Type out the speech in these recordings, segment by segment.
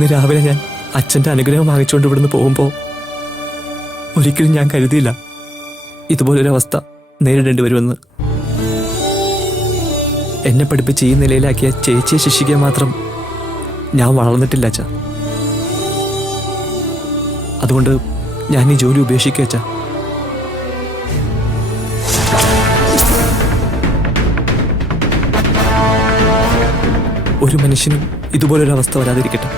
ഇന്ന് രാവിലെ ഞാൻ അച്ഛൻ്റെ അനുഗ്രഹം വാങ്ങിച്ചുകൊണ്ട് ഇവിടുന്ന് പോകുമ്പോൾ ഒരിക്കലും ഞാൻ കരുതിയില്ല ഇതുപോലൊരവസ്ഥ നേരിടേണ്ടി വരുമെന്ന്. എന്നെ പഠിപ്പിച്ച് ഈ നിലയിലാക്കിയ ചേച്ചിയെ ശിക്ഷിക്കാൻ മാത്രം ഞാൻ വളർന്നിട്ടില്ല അച്ഛാ. അതുകൊണ്ട് ഞാൻ ഈ ജോലി ഉപേക്ഷിക്കുക അച്ഛാ. ഒരു മനുഷ്യനും ഇതുപോലൊരവസ്ഥ വരാതിരിക്കട്ടെ.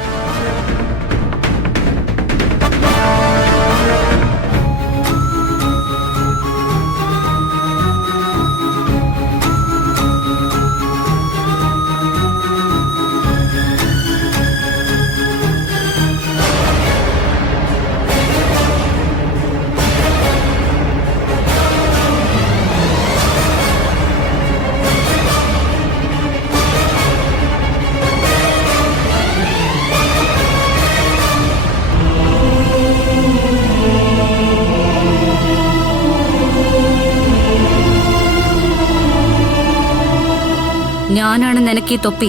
ഞാനാണ് നിനക്ക് ഈ തൊപ്പി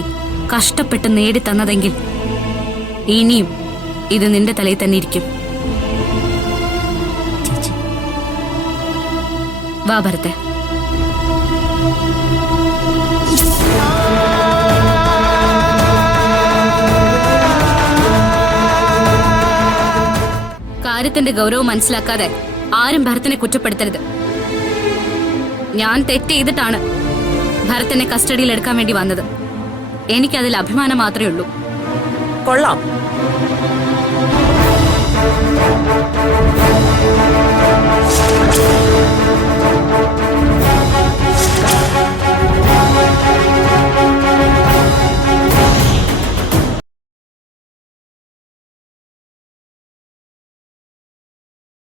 കഷ്ടപ്പെട്ട് നേടിത്തന്നതെങ്കിൽ ഇനിയും ഇത് നിന്റെ തലയിൽ തന്നെ ഇരിക്കും. വാ ഭരത്തെ. കാര്യത്തിന്റെ ഗൗരവം മനസ്സിലാക്കാതെ ആരും ഭരതനെ കുറ്റപ്പെടുത്തരുത്. ഞാൻ തെറ്റ് ചെയ്തിട്ടാണ് ഭരതനെ കസ്റ്റഡിയിൽ എടുക്കാൻ വേണ്ടി വന്നത്. എനിക്കതിൽ അഭിമാനം മാത്രമേ ഉള്ളൂ. കൊള്ളാം.